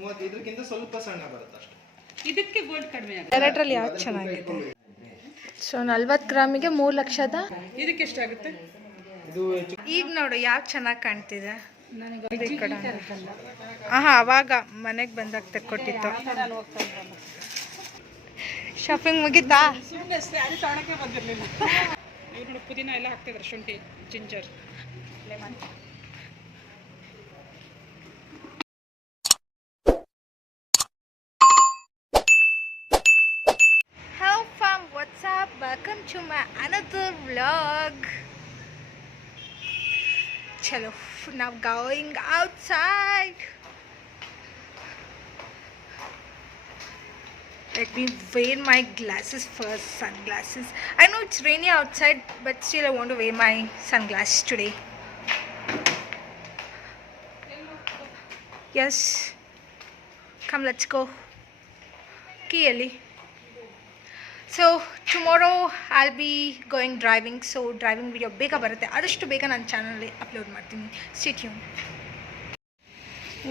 30 ಇದಕ್ಕಿಂತ ಸ್ವಲ್ಪ ಸಣ್ಣ ಬರುತ್ತೆ ಅಷ್ಟೇ. ಇದಕ್ಕೆ ಗೋಲ್ಡ್ ಕಡಿಮೆ ಆಗುತ್ತೆ. ಎರಡರಲ್ಲಿ ಯಾವ್ದು ಚೆನ್ನಾಗಿದೆ? ಸೊ 40 ಗ್ರಾಮಿಗೆ 3 ಲಕ್ಷದ. ಇದಕ್ಕೆ ಎಷ್ಟಾಗುತ್ತೆ? ಇದು ಈಗ ನೋಡು ಯಾಕೆ ಚೆನ್ನಾಗಿ ಕಾಣ್ತಿದೆ. ಅವಾಗ ಮನೆಗೆ ಬಂದಾಗ ತೆಕ್ಕೊಟ್ಟಿತ್ತು. ಶಾಪಿಂಗ್ ಮುಗಿತಾ? ಇವ್ರು ಪುದೀನ ಎಲ್ಲ ಹಾಕ್ತಿದ್ರು, ಶುಂಠಿ, ginger, lemon. Hello fam, what's up? Welcome to my another vlog. Chalo, now going outside. Let me wear my glasses first, sunglasses. I know it's rainy outside, but still I want to wear my sunglasses today. Yes. Come, let's go. Key Ali. So tomorrow I'll be going driving. So driving video bega barutte. Adashtu bega ನನ್ನ ಚಾನಲಲ್ಲಿ upload ಮಾಡ್ತೀನಿ. Stay tuned.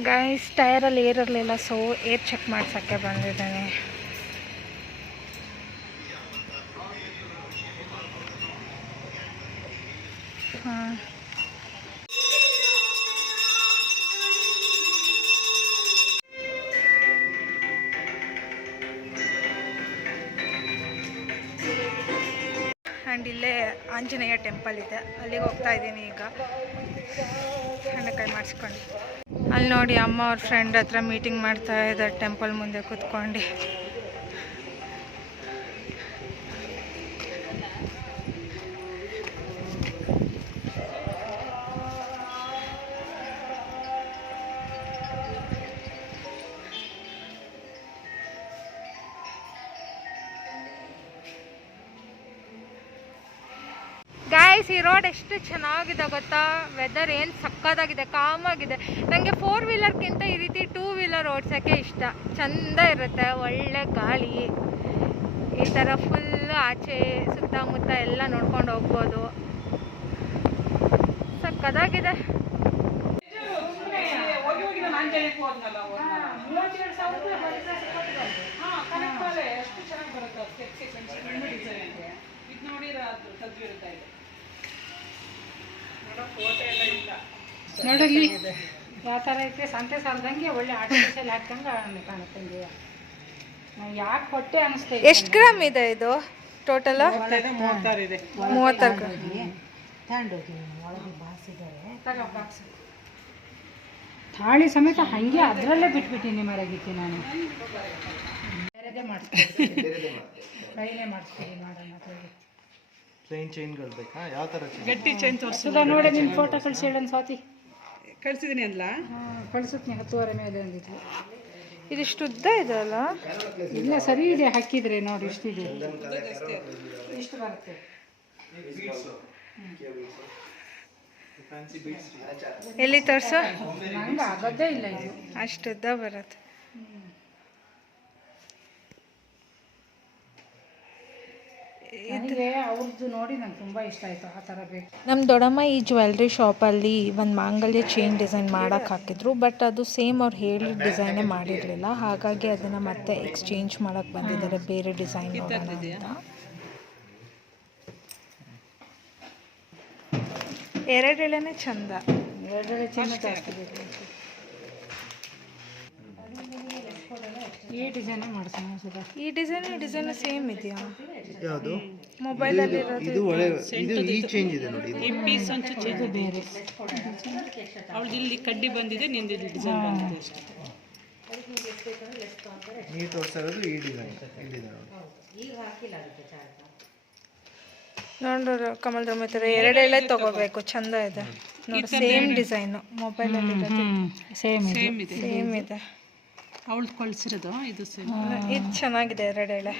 Guys, ಟೈರಲ್ಲಿ air ಇರಲಿಲ್ಲ, so air check ಮಾಡ್ಸೋಕ್ಕೆ ಬಂದಿದ್ದೇನೆ. And ಇಲ್ಲೇ Anjaneya temple ಇದೆ, ಅಲ್ಲಿಗೆ ಹೋಗ್ತಾ ಇದ್ದೀನಿ ಈಗ ಹಣ್ಣಕಾಯಿ ಮಾಡಿಸ್ಕೊಂಡು. ಅಲ್ಲಿ ನೋಡಿ ಅಮ್ಮ ಅವ್ರ ಫ್ರೆಂಡ್ ಹತ್ರ ಮೀಟಿಂಗ್ ಮಾಡ್ತಾ ಇದ್ದಾರೆ ಟೆಂಪಲ್ ಮುಂದೆ ಕೂತ್ಕೊಂಡು. ಗೈಸ್, ಈ ರೋಡ್ ಎಷ್ಟು ಚೆನ್ನಾಗಿದೆ ಗೊತ್ತಾ? ವೆದರ್ ಏನು ಸಕ್ಕತ್ತಾಗಿದೆ, ಕಾಮಾಗಿದೆ. ನನಗೆ 4 ವೀಲರ್ಗಿಂತ ಈ ರೀತಿ 2 ವೀಲರ್ ಓಡ್ಸೋಕ್ಕೆ ಇಷ್ಟ. ಚೆಂದ ಇರುತ್ತೆ, ಒಳ್ಳೆ ಗಾಳಿ, ಈ ಥರ ಫುಲ್ಲು ಆಚೆ ಸುತ್ತಮುತ್ತ ಎಲ್ಲ ನೋಡ್ಕೊಂಡು ಹೋಗ್ಬೋದು. ಸಕ್ಕತ್ತಾಗಿದೆ. ನೋಡಲ್ಲಿ ಯಾವ ಥರ ಐತೆ, ಸಂತೆ ಸಾಲದಂಗೆ ಒಳ್ಳೆ ಆರ್ಟಿಫಿಷಿಯಲ್ ಹಾಕ್ದಂಗೆ ಕಾಣುತ್ತೆ. ನಾವು ಯಾಕೆ ಹೊಟ್ಟೆ ಅನಿಸ್ತೈತೆ. ಎಷ್ಟು ಗ್ರಾಮ್ ಇದೆ ಇದು ಟೋಟಲ್? 36 ಇದೆ. 36 ಗ್ರಾಮ್. ತಾಳಿ ಸಮೇತ ಹಾಗೆ ಅದರಲ್ಲೇ ಬಿಟ್ಬಿಟ್ಟಿನಿ ಮರಗಿತ್ತಿ. ನಾನು ಬೇರೆದೇ ಮಾಡಿಸ್ತೀನಿ, ಕೈಲೇ ಮಾಡಿಸ್ತೀನಿ. ಮಾಡೋಣ ಪ್ಲೇನ್ ಚೈನ್ಗಳು ಬೇಕಾ? ಯಾವ ಥರ ಗಟ್ಟಿ ಚೈನ್ ತೋರಿಸಿದ ನೋಡಿ. ನಿನ್ನ ಫೋಟೋ ಕಳಿಸಿಡೋಣ ಸ್ವಾತಿ. ಕಳಿಸಿದ್ದೀನಿ ಅಲ್ಲ, ಕಳಿಸುತ್ತೀನಿ. 10 ಮೇಲೆ ಅಂದಿದ್ಲು. ಇದಿಷ್ಟು ಉದ್ದ ಇದೆ ಅಲ್ಲ? ಇಲ್ಲ, ಸರಿ ಇದೆ. ಹಾಕಿದ್ರೆ ನೋಡಿ ಇಷ್ಟಿದೆ. ಎಷ್ಟು ಬರುತ್ತೆ? ಎಲ್ಲಿ ತೋರಿಸು? ನಂಗೆ ಆಗೋದೇ ಇಲ್ಲ ಇದು. ಅಷ್ಟು ಉದ್ದ ಬರುತ್ತೆ. ನನಗೆ ಅವ್ರದ್ದು ನೋಡಿ ನಂಗೆ ತುಂಬ ಇಷ್ಟ ಆಯಿತು. ಆ ಥರ ಬೇಕು. ನಮ್ಮ ದೊಡ್ಡಮ್ಮ ಈ ಜ್ಯುವೆಲ್ರಿ ಶಾಪಲ್ಲಿ ಒಂದು ಮಾಂಗಲ್ಯ ಚೈನ್ ಡಿಸೈನ್ ಮಾಡೋಕ್ಕೆ ಹಾಕಿದ್ರು, ಬಟ್ ಅದು ಸೇಮ್ ಅವ್ರು ಹೇಳಿದ ಡಿಸೈನೇ ಮಾಡಿರಲಿಲ್ಲ. ಹಾಗಾಗಿ ಅದನ್ನು ಮತ್ತೆ ಎಕ್ಸ್ಚೇಂಜ್ ಮಾಡೋಕ್ಕೆ ಬಂದಿದ್ದಾರೆ, ಬೇರೆ ಡಿಸೈನ್ ನೋಡೋಣ ಅಂತ. 2 ಎಳೆನೇ ಚಂದ. 2 ಎಳೆ ಚಿನ್ನ ಜಾಸ್ತಿ ಬೇಕು. ಈ ಡಿಸೈನೇ ಮಾಡ್ತೀನಿ ಸುಧಾ. ಈ ಡಿಸೈನ್ ಸೇಮ್ ಇದೆಯಾ? ಯಾವುದು ಮೊಬೈಲಲ್ಲಿ ಇದು ಒಳ್ಳೆ. ಇದು ಈ ಚೇಂಜ್ ಇದೆ ನೋಡಿ. ಈ ಪೀಸ್ ಅಂಚು ಚೇಂಜ್ ಬೇರೆ. ಅವಳು ಇಲ್ಲಿ ಕಡ್ಡಿ ಬಂದಿದೆ, ನಿಂದು ಇಲ್ಲಿ ಡಿಸೈನ್ ಬಂದಿದೆ ಅಷ್ಟೇ. ನೀವು ತೋರಿಸೋದು ಈ ಡಿಸೈನ್. ನೋಡ್ರಿ ಕಮಲ್ ರಮೇತರ 2 ಎಳೆ ತಗೋಬೇಕು, ಚಂದ ಇದೆ ನೋಡಿ. ಸೇಮ್ ಡಿಸೈನು ಮೊಬೈಲಲ್ಲಿ ಸೇಮ್ ಇದೆ. ಅವಳು ಕಳಿಸಿರೋದು ಇದು ಸೇಮ್. ಇದು ಚೆನ್ನಾಗಿದೆ. 2 ಎಳೆ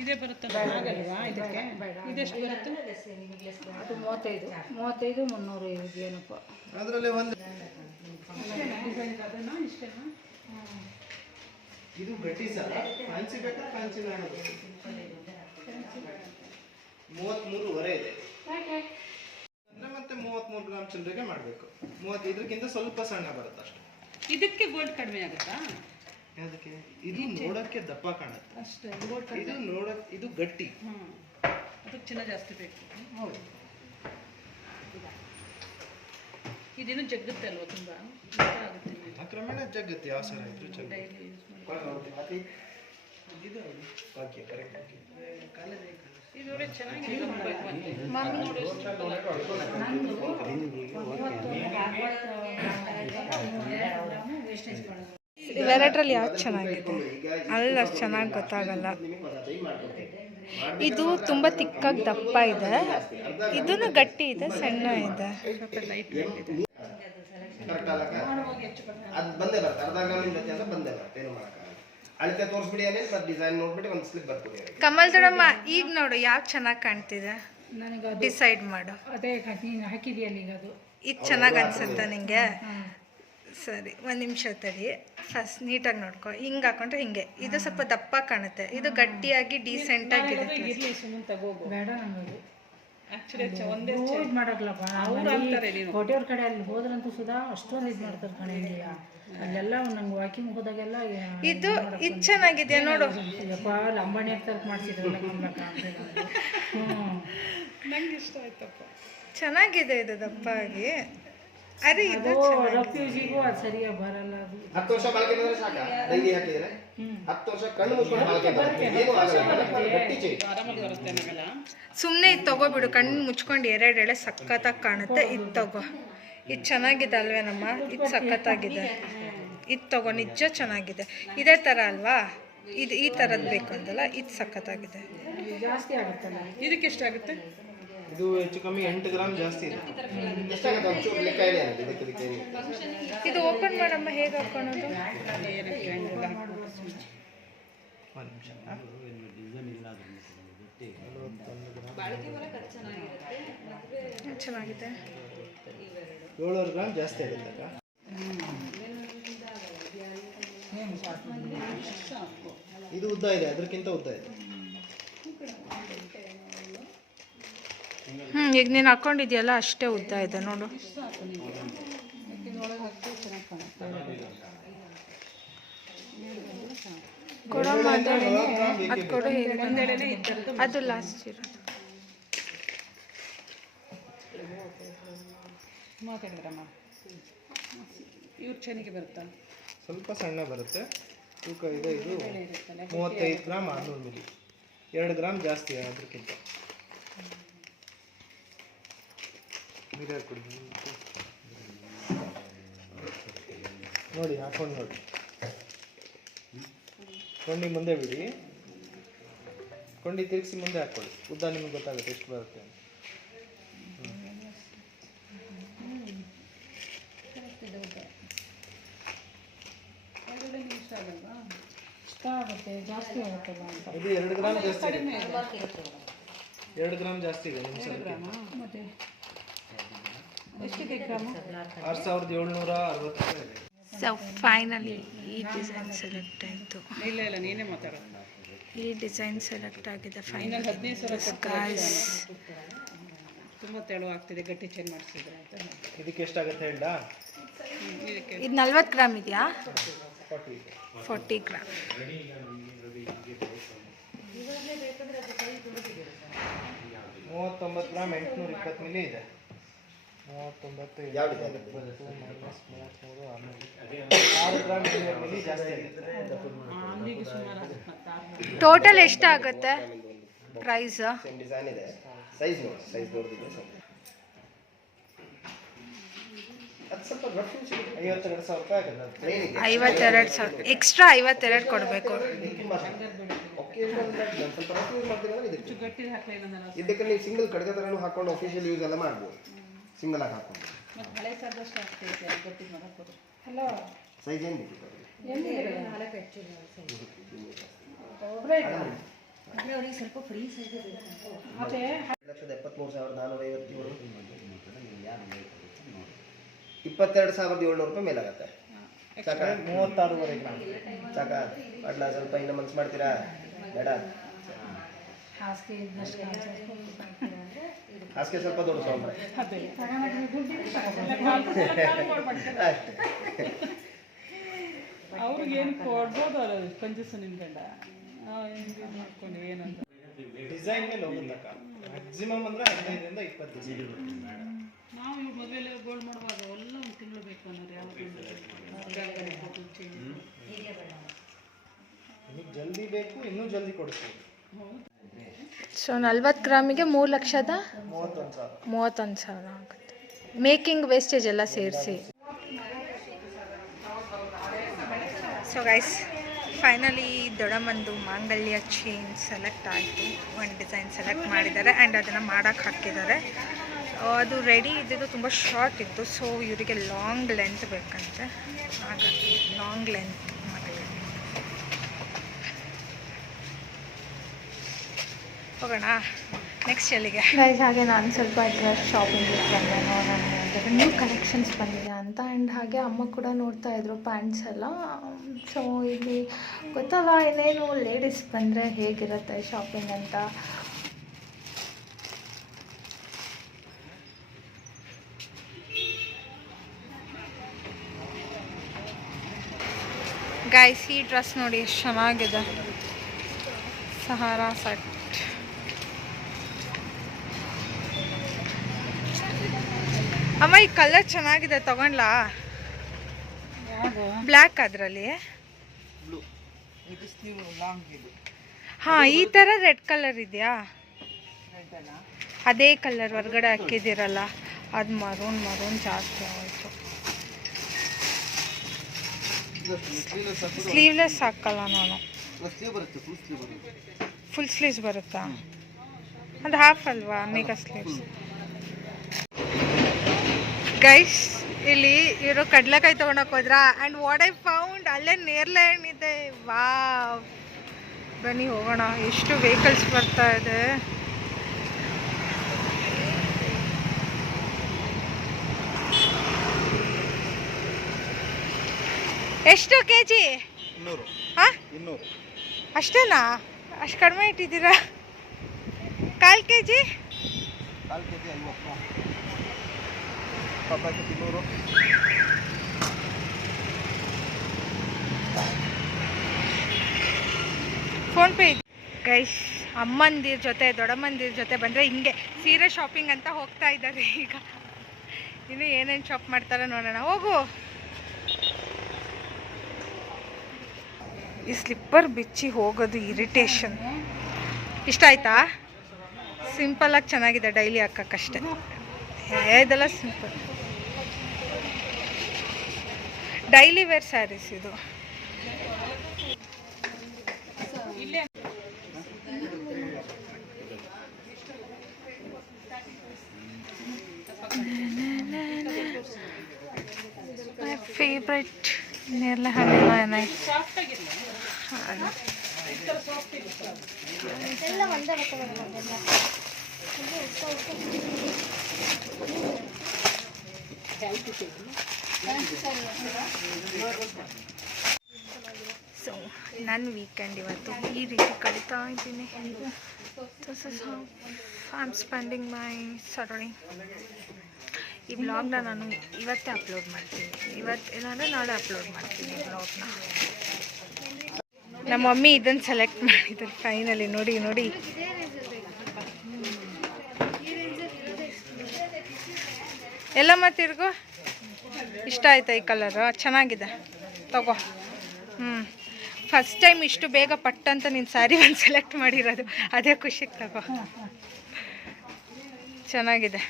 ಇದೇ ಬರುತ್ತೆ ಆಗಲ್ವಾ? ಇದಕ್ಕೆ ಇದೆಷ್ಟು ಬರುತ್ತೆ? ಅದು 35 350 ಏನಪ್ಪ. ಅದರಲ್ಲಿ ಒಂದು ಅದನ್ನ ಇಷ್ಟೇನಾ? ಇದು ಗಟ್ಟಿ ಸರ್. ಫ್ಯಾನ್ಸಿ ಬೇಕಾ? ಫ್ಯಾನ್ಸಿ ಮಾಡೋದು 33.5 ಇದೆ. ಮತ್ತೆ 33 ಗ್ರಾಮ್ ಚಿಲ್ಲರೆಗೆ ಮಾಡಬೇಕು. 30 ಇದಕ್ಕಿಂತ ಸ್ವಲ್ಪ ಸಣ್ಣ ಬರುತ್ತೆ ಅಷ್ಟೇ. ಇದಕ್ಕೆ ಗೋಲ್ಡ್ ಕಡಿಮೆ ಆಗುತ್ತಾ? ಅದಕ್ಕೆ ಇದು ನೋಡಕ್ಕೆ ದಪ್ಪ ಕಾಣುತ್ತೆ ಅಷ್ಟೇ ಗೋಲ್ಡ್ ಇದು ಇದು ಗಟ್ಟಿ. ಅದಕ್ಕೆ ಚಿನ್ನ ಜಾಸ್ತಿ ಬೇಕು. ಹೌದು. ಇದೇನು ಜಗ್ಗುತ್ತೆ ಅಲ್ವಾ ತುಂಬ ಆಗುತ್ತೆ ಕ್ರಮೇಣ ಜಗತ್ತೆ ಯಾವ ಸರ ಇದ್ರು ಜಗತ್ತೆ. ಡೈಲಿ ಯೂಸ್ ಮಾಡಿ. ಇದು ಬಾಕಿ ಕರೆಕ್ಟ್ ಇದು ನೋಡಿ ಚೆನ್ನಾಗಿದೆ ಮತ್ತೆ. ಇವೆರಡರಲ್ಲಿ ಯಾವ್ದು ಚೆನ್ನಾಗಿದೆ ಅಲ್ಲ ಚೆನ್ನಾಗಿ ಗೊತ್ತಾಗಲ್ಲ. ಇದು ತುಂಬ ತಿಕ್ಕಾಗಿ ದಪ್ಪ ಇದೆ, ಇದನ್ನು ಗಟ್ಟಿ ಇದೆ, ಸಣ್ಣ ಇದೆ. ಅದು ಬಂದೇ ಬರುತ್ತೆ. ಅರ್ಧ ಗ್ರಾಮಿಂದ ಅಂತ ಬಂದೇ ಬರುತ್ತೆ. ಏನು ಮಾಡೋಕ್ಕಾಗಲ್ಲ. ಅಳತೆ ತೋರಿಸ್ಬಿಡಿ ಅಂದರೆ ಮತ್ತೆ ಡಿಸೈನ್ ನೋಡ್ಬಿಟ್ಟು ಒಂದು ಸ್ಲಿಪ್ ಬರ್ಕೊಡಿ. ಕಮಲ್ ದೊಡಮ್ಮ ಈಗ ನೋಡು ಯಾವ್ದು ಚೆನ್ನಾಗಿ ಕಾಣ್ತಿದೆ, ನನಗೆ ಅದು ಡಿಸೈಡ್ ಮಾಡು. ಅದೇ ನೀನು ಹಾಕಿದೆಯಲ್ಲ ಈಗ ಅದು ಇದು ಚೆನ್ನಾಗಿ ಅನ್ಸುತ್ತಾ ನಿಂಗೆ? ಸರಿ, ಒಂದು ನಿಮಿಷ ತಡಿ, ಫಸ್ಟ್ ನೀಟಾಗಿ ನೋಡ್ಕೊ. ಹಿಂಗೆ ಹಾಕೊಂಡ್ರೆ ಹಿಂಗೆ, ಇದು ಸ್ವಲ್ಪ ದಪ್ಪ ಕಾಣುತ್ತೆ, ಇದು ಗಟ್ಟಿಯಾಗಿ ಡೀಸೆಂಟಾಗಿರುತ್ತೆ. ಇರ್ಲಿ ಸುಮ್ಮನೆ ತಗೋಗು. ಬೇಡ ನಂಗೆ ಆಕ್ಚುಲಿ ಒಂದೇ ಇದು ಮಾಡೋಕ್ಲಪ್ಪ. ಕೋಟೆಯವ್ರ ಕಡೆ ಅಲ್ಲಿ ಹೋದ್ರಂತೂ ಸುಧಾ ಅಷ್ಟೊಂದು ಇದು ಮಾಡ್ತಾರೆ ಕಣೆ. ಅಲ್ಲೆಲ್ಲ ನಂಗೆ ವಾಕಿಂಗ್ ಹೋದಾಗೆಲ್ಲ ಇದು ಚೆನ್ನಾಗಿದೆ ನೋಡು. ಯಪ್ಪ ಲಂಬಾಣಿ ತರ್ಕ್ ಮಾಡಿಸಿದ್ರಲ್ಲ ಕಮ್ಲಕ್ಕ ಅಂತ. ನಂಗೆ ಇಷ್ಟ ಆಯ್ತಪ್ಪ. ಚೆನ್ನಾಗಿದೆ ಇದು ದಪ್ಪಾಗಿ. ಅರೆ ಇದು ರಫ್ಯೂಜಿಗೂ ಅದು ಸರಿಯಾಗಿ ಬರಲ್ಲ. ಅದು 10 ವರ್ಷ ಬಾಳಿಕೆ ಬಂದ್ರೆ ಸಾಕ. ಡೈಲಿ ಹಾಕಿದ್ರೆ 10 ವರ್ಷ ಕಣ್ಣು ಮುಚ್ಕೊಂಡು ಬಾಳಿಕೆ ಬರುತ್ತೆ. ಏನು ಆಗಲ್ಲ. ಗಟ್ಟಿ ಚೈನ್ ಆರಾಮಾಗಿ ಬರುತ್ತೆ ನನಗೆಲ್ಲ. ಸುಮ್ಮನೆ ಇದು ತಗೋಬಿಡು, ಕಣ್ಣು ಮುಚ್ಕೊಂಡು 2 ಎಳೆ ಸಖತ್ತಾಗಿ ಕಾಣುತ್ತೆ. ಇದು ತಗೋ, ಇದು ಚೆನ್ನಾಗಿದೆ ಅಲ್ವೇನಮ್ಮ? ಇದು ಸಖತ್ತಾಗಿದೆ, ಇದು ತಗೋ, ನಿಜ ಚೆನ್ನಾಗಿದೆ. ಇದೇ ಥರ ಅಲ್ವಾ? ಇದು ಈ ಥರದ್ದು ಬೇಕು ಅಂತಲ್ಲ, ಇದು ಸಖತ್ತಾಗಿದೆ. ಜಾಸ್ತಿ ಆಗುತ್ತಲ್ಲ. ಇದಕ್ಕೆ ಎಷ್ಟಾಗುತ್ತೆ? ಇದು ಹೆಚ್ಚು ಕಮ್ಮಿ 8 ಗ್ರಾಮ್ ಜಾಸ್ತಿ ಇದೆ. ಎಷ್ಟಾಗುತ್ತೆ ಒಂಚೂರು ಲೆಕ್ಕ ಹೇಳಿ ಅನ್ನೋದು ಇದಕ್ಕೆ. ಇದು ಓಪನ್ ಮಾಡಮ್ಮ, ಹೇಗೆ ಹಾಕೊಳ್ಳೋದು? ಒಂದು ನಿಮಿಷ. ಚೆನ್ನಾಗಿದೆ. 700 ಗ್ರಾಮ್ ಜಾಸ್ತಿ ಆಗುತ್ತೆ. ಇದು ಉದ್ದ ಇದೆ, ಅದಕ್ಕಿಂತ ಉದ್ದ ಇದೆ. ಈಗ ನೀನು ಹಾಕೊಂಡಿದ್ಯಲ್ಲ ಅಷ್ಟೇ ಉದ್ದ ಇದೆ ನೋಡು. ಕೊಡಮ್ಮ, ಅದು ಕೊಡು, ಅದು ಲಾಸ್ಟ್ ಇರೋದು. 32 ಗ್ರಾಮ. ಇವ್ರು ಚೆನ್ನಾಗಿ ಬರುತ್ತಾ? ಸ್ವಲ್ಪ ಸಣ್ಣ ಬರುತ್ತೆ. ತೂಕ ಇದೆ. ಇದು 35 ಗ್ರಾಮ್ 600 ಮಿಲಿ, 2 ಗ್ರಾಮ್ ಜಾಸ್ತಿ ಅದಕ್ಕಿಂತ. ನೋಡಿ ಹಾಕೊಂಡು ನೋಡಿ, ಕೊಂಡಿ ಮುಂದೆ ಬಿಡಿ, ಕೊಂಡಿ ತಿರುಗಿಸಿ ಮುಂದೆ ಹಾಕೊಳ್ಳಿ. ಉದ್ದ ನಿಮಗೆ ಗೊತ್ತಾಗುತ್ತೆ ಎಷ್ಟು ಬರುತ್ತೆ ಅಂತ. ಇಷ್ಟ ಆಗುತ್ತೆ, ಜಾಸ್ತಿ ಆಗುತ್ತಲ್ಲ ಅಂತ. ಇದು 2 ಗ್ರಾಮ್ ಜಾಸ್ತಿ ಇದೆ. 2 ಗ್ರಾಮ್ ಜಾಸ್ತಿ ಇದೆ ನಿಮ್ಮ ಸಲ. ಮತ್ತೆ ಎಷ್ಟಿದೆ ಗ್ರಾಮ? 6760 ಇದೆ. ಸೊ ಫೈನಲಿ ಈ ಡಿಸೈನ್ ಸೆಲೆಕ್ಟ್ ಆಯಿತು. ಇಲ್ಲ ನೀನೇ ಮಾತಾಡೋದು. ಈ ಡಿಸೈನ್ ಸೆಲೆಕ್ಟ್ ಆಗಿದೆ ಇನ್ನೊಂದು ಫೈನಲಿ. 15,000 ತುಂಬ ತೆಳು ಆಗ್ತಿದೆ, ಗಟ್ಟಿ ಚೇಂಜ್ ಮಾಡಿಸಿದ್ರೆ ಅಂತ. ಇದಕ್ಕೆ ಎಷ್ಟಾಗುತ್ತೆ ಹೇಳ? ಇದಕ್ಕೆ ಇದು 40 ಗ್ರಾಮ್ ಇದೆಯಾ? 40 ಗ್ರಾಮ್. 39 ಗ್ರಾಮ್ 820 ಮಿಲಿ ಇದೆ. 39 6 ಗ್ರಾಮ್ 200 ಮಿಲಿ ಜಾಸ್ತಿ ಆಗಿದೆ. ಟೋಟಲ್ ಎಷ್ಟಾಗುತ್ತೆ ಪ್ರೈಸ್? ಸೇಮ್ ಡಿಸೈನ್ ಇದೆ. ಸೈಜ್ ನೋಡಿ, ಸೈಜ್ ದೊಡ್ಡದಿದೆ. ಅದು ಸ್ವಲ್ಪ ರಫ್ ಯೂಸ್ ಇದೆ. 52,000 ರೂಪಾಯಿ ಆಗುತ್ತೆ. 52,000 ಎಕ್ಸ್ಟ್ರಾ 52 ಕೊಡಬೇಕು. ಸ್ವಲ್ಪ ರಫ್ ಯೂಸ್ ಮಾಡ್ತೀರಾ ಇದಕ್ಕೆ ಗಟ್ಟಿ ಹಾಕಲಿಲ್ಲ ನಾನು. ಇದಕ್ಕೆ ನೀವು ಸಿಂಗಲ್ ಕಡಗ ಥರನೂ ಹಾಕೊಂಡು ಅಫಿಷಿಯಲ್ ಯೂಸ್ ಎಲ್ಲ ಮಾಡ್ಬೋದು. ಸಿಂಗಲ್ ಆಗಿ ಹಾಕೊಂಡು ಮತ್ತು ಹಳೆ ಸಾದಷ್ಟು ಆಗ್ತೈತೆ ಗಟ್ಟಿ ಮಾಡೋದು. ಹಲೋ, ಸೈಜ್ ಏನು ಬೇಕಿತ್ತು ಎಲ್ಲಿದೆ? ಸ್ವಲ್ಪ ಫ್ರೀ ಸೈಜ್ ಮತ್ತೆ 2,73,457 22,700 ರೂಪಾಯಿ ಮೇಲಾಗತ್ತೆ. ಸಾಕ 36.5 ಗ್ರಾಮ್ ಸಾಕ? ಅಡ್ಲ ಸ್ವಲ್ಪ ಇನ್ನೂ ಮನ್ಸು ಮಾಡ್ತೀರಾ? ಬೇಡ, ಹಾಸಿಗೆ ಇದ್ದಷ್ಟು ಹಾಸಿಗೆ ಸ್ವಲ್ಪ ದೊಡ್ಡ ತೊಗೊಂಡ್ರೆ ಅವ್ರಿಗೆ ಏನು ಕೊಡ್ಬೋದು ಅಲ್ಲ ಕಂಜೂಸು ನಿಮ್ಮ ಗಂಡ ಮಾಡ್ಕೊಂಡು ಏನಂತ ಡಿಸೈನ್ ಮೇಲೆ ಹೋಗುತ್ತಕ್ಕ ಮ್ಯಾಕ್ಸಿಮಮ್ ಅಂದರೆ 15ರಿಂದ 20 ದಿವಸ. ನಾವು ಇವ್ರು ಮದುವೆಲ್ಲ ಗೋಲ್ಡ್ ಮಾಡುವಾಗ ಎಲ್ಲ ಒಂದು ತಿಂಗಳು ಬೇಕು ಅನ್ನೋರು ಯಾವ ನಿಮಗೆ ಜಲ್ದಿ ಬೇಕು, ಇನ್ನೂ ಜಲ್ದಿ ಕೊಡಿಸ್ಬೋದು. ಸೊ 40 ಗ್ರಾಮಿಗೆ 3,31,000 31,000 ಆಗುತ್ತೆ. ಮೇಕಿಂಗ್ ವೇಸ್ಟೇಜ್ ಎಲ್ಲ ಸೇರಿಸಿ. ಸೊ ಗೈಸ್ ಫೈನಲಿ ದೊಡ್ಡಮ್ಮಂದು ಮಾಂಗಲ್ಯ ಚೈನ್ ಸೆಲೆಕ್ಟ್ ಆಯಿತು. ಒಂದು ಡಿಸೈನ್ ಸೆಲೆಕ್ಟ್ ಮಾಡಿದ್ದಾರೆ ಆ್ಯಂಡ್ ಅದನ್ನು ಮಾಡೋಕ್ಕೆ ಹಾಕಿದ್ದಾರೆ. ಅದು ರೆಡಿ ಇದ್ದಿದ್ದು ತುಂಬ ಶಾರ್ಟ್ ಇತ್ತು, ಸೊ ಇವರಿಗೆ ಲಾಂಗ್ ಲೆಂತ್ ಬೇಕಂತೆ, ಹಾಗಾಗಿ ಲಾಂಗ್ ಲೆಂತ್ ಮಾಡಿ ಹೋಗೋಣ ನೆಕ್ಸ್ಟ್ ಎಲ್ಲಿಗೆ. ಗೈಸ್ ಹಾಗೆ ನಾನು ಸ್ವಲ್ಪ ಡ್ರೆಸ್ ಶಾಪಿಂಗಿಗೆ ಬಂದೆ, ನೋಡೋಣ ನ್ಯೂ ಕಲೆಕ್ಷನ್ಸ್ ಬಂದಿದೆ ಅಂತ. ಆ್ಯಂಡ್ ಹಾಗೆ ಅಮ್ಮ ಕೂಡ ನೋಡ್ತಾ ಇದ್ರು ಪ್ಯಾಂಟ್ಸ್ ಎಲ್ಲ. ಸೊ ಇಲ್ಲಿ ಗೊತ್ತಲ್ಲ ಇನ್ನೇನು ಲೇಡೀಸ್ ಬಂದರೆ ಹೇಗಿರುತ್ತೆ ಶಾಪಿಂಗ್ ಅಂತ. ಗೈಸ್ ಈ ಡ್ರೆಸ್ ನೋಡಿ ಎಷ್ಟು ಚೆನ್ನಾಗಿದೆ, ಸಹಾರಾ ಸೆಟ್. ಅಮ್ಮ ಈ ಕಲರ್ ಚೆನ್ನಾಗಿದೆ, ತಗೊಂಡ್ಲಾ? ಬ್ಲ್ಯಾಕ್ ಅದರಲ್ಲಿ. ಹಾಂ ಈ ಥರ ರೆಡ್ ಕಲರ್ ಇದೆಯಾ? ಅದೇ ಕಲರ್ ಹೊರಗಡೆ ಹಾಕಿದ್ದೀರಲ್ಲ ಅದು ಮರೂನ್ ಜಾಸ್ತಿ ಆಯಿತು. ಸ್ಲೀವ್ಲೆಸ್ ಹಾಕಲ್ಲ ನಾನು. ಫುಲ್ ಸ್ಲೀವ್ಸ್ ಬರುತ್ತಾ? ಅದು ಹಾಫ್ ಅಲ್ವಾ ಮೆಗಾ ಸ್ಲೀವ್ಸ್. ಗೈಸ್ ಇಲ್ಲಿ ಇವರು ಕಡಲೆಕಾಯಿ ತೊಗೊಳಕ್ಕೆ ಹೋದ್ರಾ ಆ್ಯಂಡ್ ವಾಟ್ ಐ ಫೌಂಡ್ ಅಲ್ಲೇ ನೇರಳೆ ಹಣ್ಣಿದೆ. ವಾವ್, ಬನ್ನಿ ಹೋಗೋಣ. ಎಷ್ಟು ವೆಹಿಕಲ್ಸ್ ಬರ್ತಾ ಇದೆ. ಎಷ್ಟು ಕೆ ಜಿ? 200. ಹಾಂ 200 ಅಷ್ಟೇನಾ? ಅಷ್ಟು ಕಡಿಮೆ ಇಟ್ಟಿದ್ದೀರಾ? 1/4 ಕೆ ಜಿ? 1/4 kg 50. ಪಪ್ಪಾಯಿ 200. ಫೋನ್ಪೇ ಇದೆ. ಗೈಸ್ ಅಮ್ಮಂದಿರ ಜೊತೆ ದೊಡ್ಡಮ್ಮಂದಿರ ಜೊತೆ ಬಂದರೆ ಹಿಂಗೆ ಸೀರೆ ಶಾಪಿಂಗ್ ಅಂತ ಹೋಗ್ತಾ ಇದ್ದಾರೆ. ಈಗ ಇನ್ನು ಏನೇನು ಶಾಪ್ ಮಾಡ್ತಾರೋ ನೋಡೋಣ. ಹೋಗು. ಈ ಸ್ಲಿಪ್ಪರ್ ಬಿಚ್ಚಿ ಹೋಗೋದು ಇರಿಟೇಷನ್. ಇಷ್ಟ ಆಯ್ತಾ? ಸಿಂಪಲಾಗಿ ಚೆನ್ನಾಗಿದೆ, ಡೈಲಿ ಹಾಕಕ್ಕಷ್ಟೆ. ಇದೆಲ್ಲ ಸಿಂಪಲ್ ಡೈಲಿ ವೇರ್ ಸ್ಯಾರೀಸ್ ಇದು. ಮೈ ಫೇವ್ರೆಟ್ ನೇರಳೆ ಹಣ್ಣಿನ ಏನಾಯ್ತು ಸೊ ನನ್ನ ವೀಕೆಂಡ್ ಇವತ್ತು ಈ ರೀತಿ ಕಳೀತಾ ಇದ್ದೀನಿ. This is how I am spending my Saturday. ಈ ಬ್ಲಾಗ್ನ ನಾನು ಇವತ್ತೇ ಅಪ್ಲೋಡ್ ಮಾಡ್ತೀನಿ, ಇವತ್ತು ಇಲ್ಲಾಂದರೆ ನಾಳೆ ಅಪ್ಲೋಡ್ ಮಾಡ್ತೀನಿ ಈ ಬ್ಲಾಗ್ನ. ನಮ್ಮ ಮಮ್ಮಿ ಇದನ್ನು ಸೆಲೆಕ್ಟ್ ಮಾಡಿದ್ದಾರೆ ಫೈನಲಿ. ನೋಡಿ ನೋಡಿ, ಎಲ್ಲಮ್ಮ ತಿರ್ಗು. ಇಷ್ಟ ಆಯ್ತಾ ಈ ಕಲರು? ಚೆನ್ನಾಗಿದೆ, ತಗೋ. ಫಸ್ಟ್ ಟೈಮ್ ಇಷ್ಟು ಬೇಗ ಪಟ್ಟಂತ ನೀನು ಸ್ಯಾರಿ ಒಂದು ಸೆಲೆಕ್ಟ್ ಮಾಡಿರೋದು, ಅದೇ ಖುಷಿಗೆ ತಗೋ. ಚೆನ್ನಾಗಿದೆ.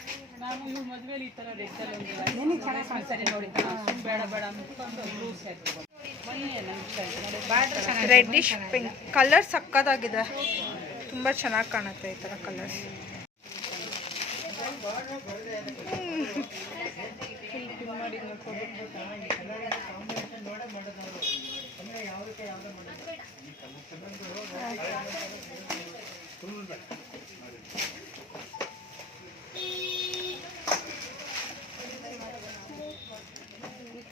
ರೆಡ್ಡಿಶ್ ಪಿಂಕ್ ಕಲರ್ ಸಕ್ಕತ್ತಾಗಿದೆ, ತುಂಬ ಚೆನ್ನಾಗಿ ಕಾಣುತ್ತೆ ಈ ಥರ ಕಲರ್ಸ್.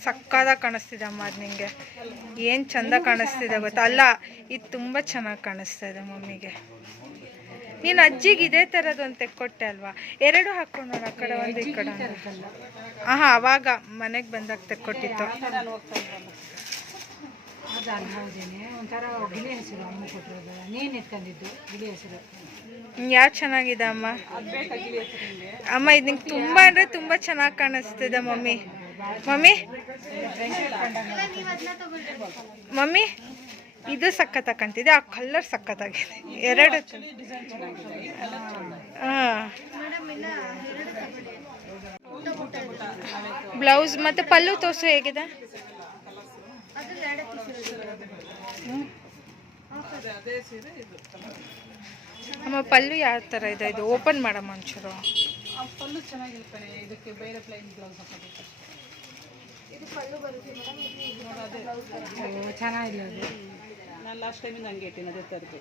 ಸಕ್ಕತ್ತಾಗಿ ಕಾಣಿಸ್ತಿದೆ ಅಮ್ಮ ಅದು ನಿಂಗೆ. ಏನು ಚಂದ ಕಾಣಿಸ್ತಿದೆ ಗೊತ್ತಾ? ಅಲ್ಲ, ಇದು ತುಂಬ ಚೆನ್ನಾಗಿ ಕಾಣಿಸ್ತಾ ಇದೆ ಮಮ್ಮಿಗೆ. ನೀನು ಅಜ್ಜಿಗೆ ಇದೇ ಥರದ್ದು ಒಂದು ತೆಕ್ಕೊಟ್ಟೆ ಅಲ್ವಾ? ಎರಡು ಹಾಕ್ಕೊಂಡು ನೋಡು, ಆ ಕಡೆ ಒಂದು ಈ ಕಡೆ. ಹಾಂ ಅವಾಗ ಮನೆಗೆ ಬಂದಾಗ ತೆಕ್ಕೊಟ್ಟಿತ್ತು. ಅನ್ಬೋದೇನೆ ಒಂಥರ ಗಿಳಿ ಹೆಸರು ಅಮ್ಮ ಕೊಟ್ಟಿರೋದು ನೀನು ಇಟ್ಕೊಂಡಿದ್ದು ಗಿಳಿ ಹೆಸರು ಯಾವ್ದು ಚೆನ್ನಾಗಿದೆ ಅಮ್ಮ? ಅಮ್ಮ ಇದು ನಿಂಗೆ ತುಂಬ ಅಂದರೆ ತುಂಬ ಚೆನ್ನಾಗಿ ಕಾಣಿಸ್ತಿದೆ ಮಮ್ಮಿ. ಮಮ್ಮಿ ಮಮ್ಮಿ ಇದು ಸಖತ್ ಕಾಣ್ತಿದೆ, ಆ ಕಲರ್ ಸಖತ್ತಾಗಿದೆ. ಎರಡು ಹಾಂ ಬ್ಲೌಸ್ ಮತ್ತು ಪಲ್ಲು ತೋರಿಸು ಹೇಗಿದೆ. ಅಮ್ಮ ಪಲ್ಲು ಯಾವ ಥರ ಇದೆ? ಇದು ಓಪನ್ ಮಾಡಮ್ಮ ಒಂಚೂರು. ಪಲ್ಲು ಚೆನ್ನಾಗಿರ್ತಾನೆ, ಇದಕ್ಕೆ ಬೇರೆ ಪ್ಲೈನ್ ಬ್ಲೌಸ್ ಹಾಕೋಬೇಕು. ಚೆನ್ನಾಗಿಲ್ಲ ಅದು. ನಾನು ಲಾಸ್ಟ್ ಟೈಮಿಂದ ಹಂಗೆ ಇಟ್ಟಿನಿ, ಅದೇ ಥರದ್ದು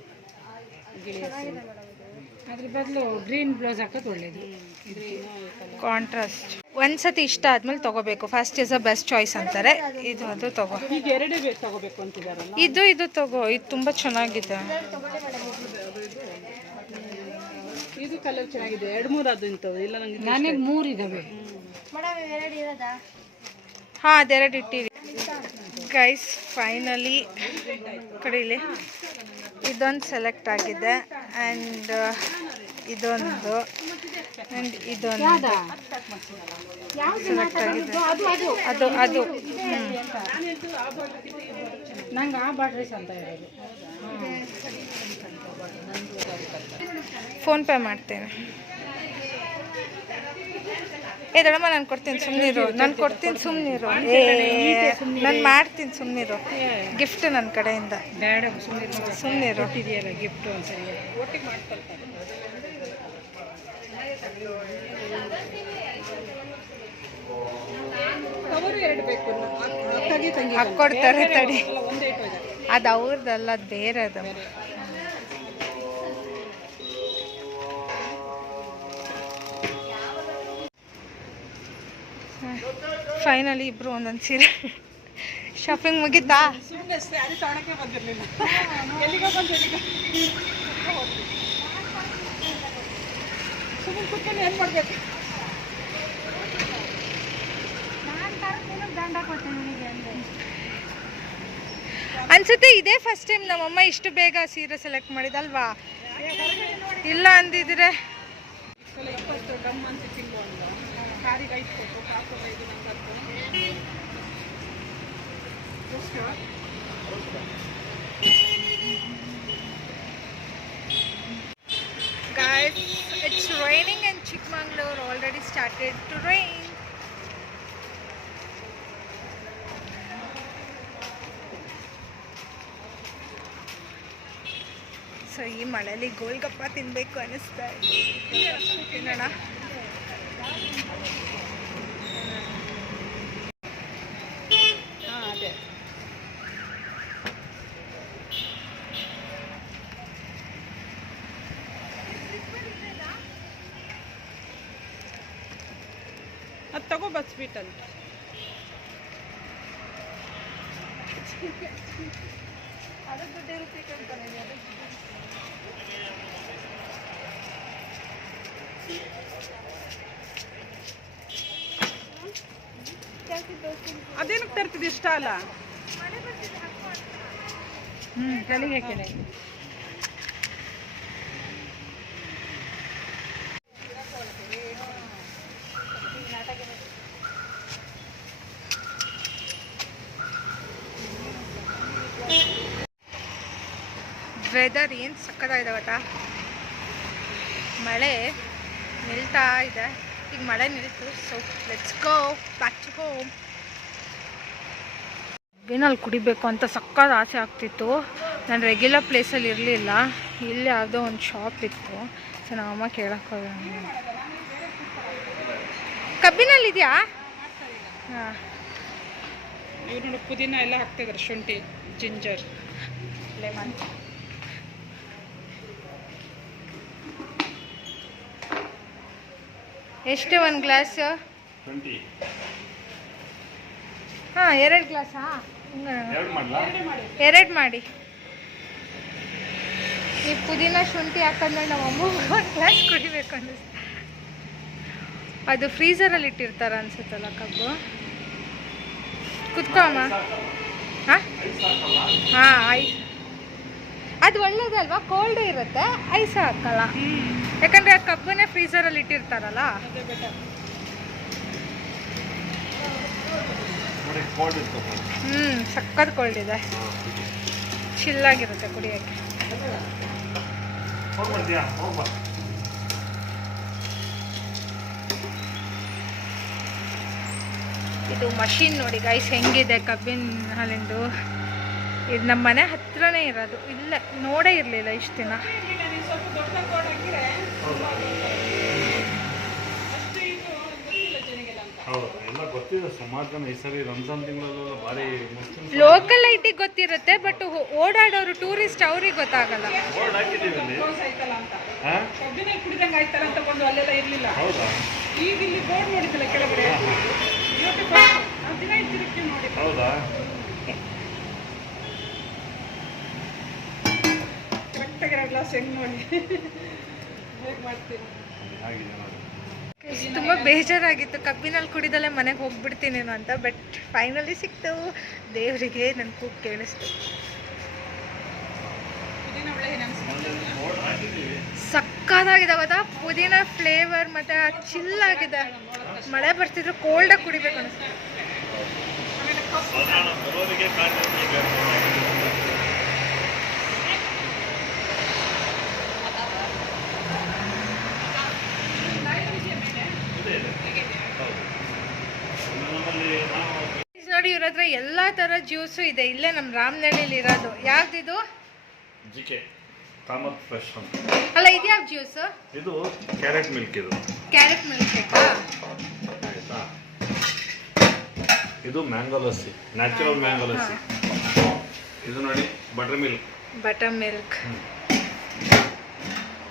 ಗಿಳಿ ಅದ್ರ ಬದಲು ಗ್ರೀನ್ ಬ್ಲೌಸ್ ಹಾಕೋದು ಒಳ್ಳೇದು. ಕಾಂಟ್ರಾಸ್ಟ್ ಒಂದ್ಸತಿ ಇಷ್ಟ ಆದ್ಮೇಲೆ ತಗೋಬೇಕು. First is a best choice ಅಂತಾರೆ. ಇದು ಅದು ತಗೋ. ಈಗ ಎರಡೇ ಬೇಕು ತಗೋಬೇಕು ಅಂತಿದಾರಲ್ಲ. ಇದು ತಗೋ, ಇದು ತುಂಬ ಚೆನ್ನಾಗಿದೆ. ಇದು ಕಲರ್ ಚೆನ್ನಾಗಿದೆ. 2-3 ಅದು ಇಂಥವು ಇಲ್ಲ ನಂಗೆ. ನನಗೆ 3 ಇದಾವೆ. ಹಾಂ ಅದೆರಡು ಇಟ್ಟಿರಿ ಗೈಸ್. ಫೈನಲಿ ಕಡೀಲಿ ಇದೊಂದು ಸೆಲೆಕ್ಟ್ ಆಗಿದೆ ಆ್ಯಂಡ್ ಇದೊಂದು ಆ್ಯಂಡ್ ಇದೊಂದು ಸೆಲೆಕ್ಟ್ ಆಗಿದೆ. ಅದು ನಂಗೆ ಆ ಬಾಡ್ರೀಸ್ ಅಂತ ಇರೋದು. ಫೋನ್ಪೇ ಮಾಡ್ತೇನೆ. ಏ ದೊಡ್ಡಮ್ಮ ನಾನು ಕೊಡ್ತೀನಿ ಸುಮ್ಮನಿರು, ನಾನು ಕೊಡ್ತೀನಿ ಸುಮ್ಮನಿರು. ನಾನು ಮಾಡ್ತೀನಿ ಸುಮ್ಮನಿರು. ಗಿಫ್ಟ್ ನನ್ನ ಕಡೆಯಿಂದ. ಬೇಡ ಸುಮ್ಮನಿರು. ಇದೆಯಲ್ಲ ಗಿಫ್ಟು ಒಂದ್ಸರಿ ಒಟ್ಟಿಗೆ ಮಾಡ್ಕೊಳ್ತಾರೆ. ಕವರು 2 ಬೇಕು. ಅಕ್ಕಗೆ ತಂಗಿ ಹಾಕ್ಕೊಡ್ತಾರೆ ತಡಿ. ಒಂದೇ ಇಟ್ಟು ಅದು ಅವ್ರದ್ದಲ್ಲ, ಅದು ಬೇರೆ ಅದು. ಫೈನಲಿ ಇಬ್ರು ಒಂದೊಂದು ಸೀರೆ ಶಾಪಿಂಗ್ ಮುಗಿತಾ? ಸುಮ್ಮನೆ ಸ್ಯಾರಿ ತಗೊಳಕ್ಕೆ ಬಂದಿರಲಿಲ್ಲ. ಎಲ್ಲಿಗೋ ಬಂದು ಸುಮ್ಮನೆ ಕುತ್ಕೊಂಡು ಏನು ಮಾಡಬೇಕು? ಅನ್ಸುತ್ತೆ ಇದೇ ಫಸ್ಟ್ ಟೈಮ್ ನಮ್ಮಮ್ಮ ಇಷ್ಟು ಬೇಗ ಸೀರೆ ಸೆಲೆಕ್ಟ್ ಮಾಡಿದಲ್ವಾ? ಇಲ್ಲ ಅಂದಿದ್ರೆ ಗಮ್ ಅಂತ ತಿಂದು ಅಂದ ಸಾರಿಗೆ 5 ಕೊಟ್ಟು ಕಾಸೆಲ್ಲ ಇದು ನಂಗೆ Guys, it's raining in Chikmagalur. Already started to rain. So ಈ ಮಳೆಯಲ್ಲಿ ಗೋಲ್ಗಪ್ಪ ತಿನ್ನಬೇಕು ಅನ್ನಿಸ್ತಾ ಇದೆ. ತಿನ್ನೋಣ. ಅದೇ ಅದು ತಗೋ ಬಸ್ ಸ್ವೀಟ್ ಅಂತ. ಅದೇನಕ್ಕೆ ತರ್ತಿದ್ದು ಇಷ್ಟ ಅಲ್ಲ? ತಲೆಗೆ ಹಾಕಿದೆ. ವೆದರ್ ಏನು ಸಕ್ಕತ್ತಾಗಿದೆ ಗೊತ್ತಾ? ಮಳೆ ನಿಲ್ತಾ ಇದೆ. ಈಗ ಮಳೆ ನಿಲ್ತು. So let's go back to home. ಏನಲ್ಲಿ ಕುಡಿಬೇಕು ಅಂತ ಸಕ್ಕತ್ ಆಸೆ ಆಗ್ತಿತ್ತು. ನಾನು ರೆಗ್ಯುಲರ್ ಪ್ಲೇಸಲ್ಲಿ ಇರಲಿಲ್ಲ. ಇಲ್ಲಿ ಯಾವುದೋ ಒಂದು ಶಾಪ್ ಇತ್ತು. ಸೊ ನಮ್ಮಮ್ಮ ಕೇಳಕ್ಕೆ ಹೋದ. ಕಬ್ಬಿನಲ್ಲಿದೆಯಾ? ಹಾಂ. ಇವ್ರು ನೋಡಿ ಪುದೀನ ಎಲ್ಲ ಹಾಕ್ತಿದ್ದಾರೆ, ಶುಂಠಿ, ಜಿಂಜರ್, ಲೆಮನ್. ಎಷ್ಟು ಒಂದು ಗ್ಲಾಸ್? ಹಾಂ 2 ಗ್ಲಾಸಾ? 2 ಮಾಡಿ. ಈ ಪುದೀನ ಶುಂಠಿ ಹಾಕಂದ್ಮೇಲೆ ನಮ್ಮ ಅಮ್ಮಗೆ 1 ಗ್ಲಾಸ್ ಕುಡಿಬೇಕು ಅನ್ನಿಸ್ತು. ಅದು ಫ್ರೀಝರಲ್ಲಿ ಇಟ್ಟಿರ್ತಾರ ಅನ್ಸುತ್ತಲ್ಲ ಕಬ್ಬು. ಕುತ್ಕೋ ಅಮ್ಮ. ಹಾಂ ಅಲ್ವಾ ಕೋಲ್ಡ್ ಇರುತ್ತೆ, ಐಸ್ ಹಾಕಲ್ಲ. ಯಾಕಂದ್ರೆ ಆ ಕಬ್ಬನ್ನೇ ಫ್ರೀಸರಲ್ಲಿ ಇಟ್ಟಿರ್ತಾರಲ್ಲ. ಸಕ್ಕತ್ ಕೋಲ್ಡ್ ಇದೆ, ಚಿಲ್ಲಾಗಿರುತ್ತೆ ಕುಡಿಯೋಕ್ಕೆ. ಇದು ಮಷೀನ್ ನೋಡಿ ಗೈಸ್ ಹೆಂಗಿದೆ ಕಬ್ಬಿನ ಹಾಲಿಂದು. ಇದು ನಮ್ಮ ಮನೆ ಹತ್ರನೇ ಇರೋದು, ಇಲ್ಲ ನೋಡೇ ಇರಲಿಲ್ಲ ಇಷ್ಟು ದಿನ. ಸ್ವಲ್ಪ ದೊಡ್ಡ ಬೋರ್ಡ್ ಹಾಕಿದ್ರೆ ಅಷ್ಟು ಇದು ಗೊತ್ತಿಲ್ಲ ಜನಗೆಲ್ಲ ಅಂತ. ಹೌದು, ಎಲ್ಲ ಗೊತ್ತಿದೆ ಸುಮಾರು ಜನ. ಈ ಸರಿ ರಂಜಾನ್ ತಿಂಗಳಲ್ಲ ಭಾರಿ ಲೋಕಲ್ ಐಟಿಗೆ ಗೊತ್ತಿರುತ್ತೆ, ಬಟ್ ಓಡಾಡೋರು ಟೂರಿಸ್ಟ್ ಅವ್ರಿಗೆ ಗೊತ್ತಾಗಲ್ಲ. ಬೋರ್ಡ್ ಹಾಕಿದ್ದೀವಿ ಅಲ್ಲಿ. ಕ್ಲೋಸ್ ಆಯ್ತಲ್ಲ ಅಂತ, ಹಾಂ ಕಬ್ಬಿನ ಕುಡಿದಂಗೆ ಆಯ್ತಲ್ಲ ಅಂತ ಬಂದು ಅಲ್ಲೆಲ್ಲ ಇರಲಿಲ್ಲ. ಹೌದಾ? ಈಗ ಇಲ್ಲಿ ಬೋರ್ಡ್ ನೋಡಿದ್ದಲ್ಲ ಕೆಳಗಡೆ, ಇವತ್ತು ದಿನ ತಿರುಗಿ ನೋಡಿ. ಹೌದಾ? ಕರೆಕ್ಟಾಗಿ 2 ಗ್ಲಾಸ್ ಹೆಂಗೆ ನೋಡಿ ಹೇಗೆ ಮಾಡ್ತೀವಿ. ಆಗಿದೆ ನೋಡಿ. ತುಂಬ ಬೇಜಾರಾಗಿತ್ತು ಕಬ್ಬಿನಲ್ಲಿ ಕುಡಿದಲ್ಲೇ ಮನೆಗೆ ಹೋಗ್ಬಿಡ್ತೀನೇನೋ ಅಂತ. ಬಟ್ ಫೈನಲಿ ಸಿಕ್ತು. ದೇವರಿಗೆ ನನ್ನ ಕೂಗು ಕೇಳಿಸ್ತು. ಪುದೀನ ಒಳ್ಳೆ ಏನು ಅನಿಸ್ತು. ಬೋರ್ಡ್ ಹಾಕಿದ್ದೀವಿ. ಸಕ್ಕತ್ತಾಗಿದೆ ಗೊತ್ತಾ, ಪುದೀನ ಫ್ಲೇವರ್ ಮತ್ತು ಚಿಲ್ಲಾಗಿದೆ. ಮಳೆ ಬರ್ತಿದ್ರು ಕೋಲ್ಡಾಗಿ ಕುಡಿಬೇಕು ಅನಿಸ್ತು. ಬರೋರಿಗೆ ಕಾಣ್ತದೆ ಈಗ. ನೋಡಿ ಇವ್ರ ಹತ್ರ ಎಲ್ಲ ಥರ ಜ್ಯೂಸು ಇದೆ. ಇಲ್ಲೇ ನಮ್ಮ ರಾಮನಹಳ್ಳಿಲಿ ಇರೋದು. ಯಾವ್ದಿದು? ಜಿಕೆ ಕಾಮತ್ ಫ್ರೆಶ್ ಅಂತ. ಅಲ್ಲ ಇದು ಯಾವ ಜ್ಯೂಸು? ಇದು ಕ್ಯಾರೆಟ್ ಮಿಲ್ಕ್. ಇದು ಕ್ಯಾರೆಟ್ ಮಿಲ್ಕ್ ಶೇಕಾ? ಆಯ್ತಾ? ಇದು mango lassi, natural mango lassi. ಇದು ನೋಡಿ ಬಟರ್ ಮಿಲ್ಕ್. Butter milk.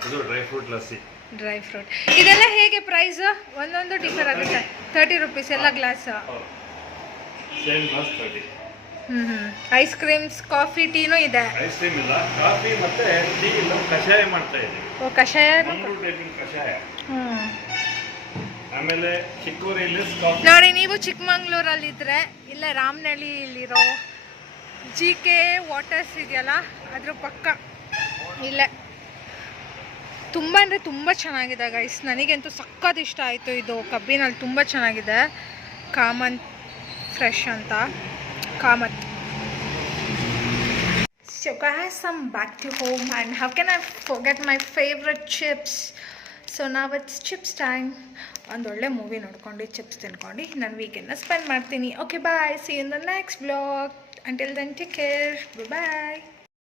ಇದು dry fruit lassi. Dry fruit. ಇದೆಲ್ಲ ಹೇಗೆ ಪ್ರೈಸ್? ಒಂದೊಂದು ಡಿಫರ್ ಆಗುತ್ತೆ. 30 ರುಪೀಸ್ ಎಲ್ಲ glass. Same glass 30. Ice creams, coffee, ಟೀನೂ ಇದೆ. ಐಸ್ ಕ್ರೀಮ್ ಇಲ್ಲ, ಕಾಫಿ ಮತ್ತೆ ಟೀ ಇಲ್ಲ, ಕಷಾಯ ಮಾಡ್ತಾ ಇದ್ದೀವಿ. ಓ ಕಷಾಯ. ಮಂಗಳೂರು ಟೈಪಿನ ಕಷಾಯ. ಆಮೇಲೆ ಚಿಕ್ಕೋರಿಯಲ್ಲಿ ಕಾಫಿ. ನೋಡಿ ನೀವು ಚಿಕ್ಕಮಂಗ್ಳೂರಲ್ಲಿದ್ದರೆ ಇಲ್ಲೇ ರಾಮನಹಳ್ಳಿಲಿರೋ GK ವಾಟರ್ಸ್ ಇದೆಯಲ್ಲ ಅದ್ರ ಪಕ್ಕ ಇಲ್ಲೇ. ತುಂಬ ಅಂದರೆ ತುಂಬ ಚೆನ್ನಾಗಿದೆ ಗೈಸ್. ನನಗಂತೂ ಸಕ್ಕತ್ ಇಷ್ಟ ಆಯಿತು. ಇದು ಕಬ್ಬಿನಲ್ಲಿ ತುಂಬ ಚೆನ್ನಾಗಿದೆ. ಕಾಮತ್ ಫ್ರೆಶ್ ಅಂತ, Kamath. So guys, I'm back to home and how can I forget my favorite chips? So now it's chips time. ಒಂದು ಒಳ್ಳೆ ಮೂವಿ ನೋಡ್ಕೊಂಡು ಚಿಪ್ಸ್ ತಿನ್ಕೊಂಡು ನಾನು ವೀಕೆಂಡ್ನ ಸ್ಪೆಂಡ್ ಮಾಡ್ತೀನಿ. Okay bye, see you in the next blog. Until then, take care. Bye bye.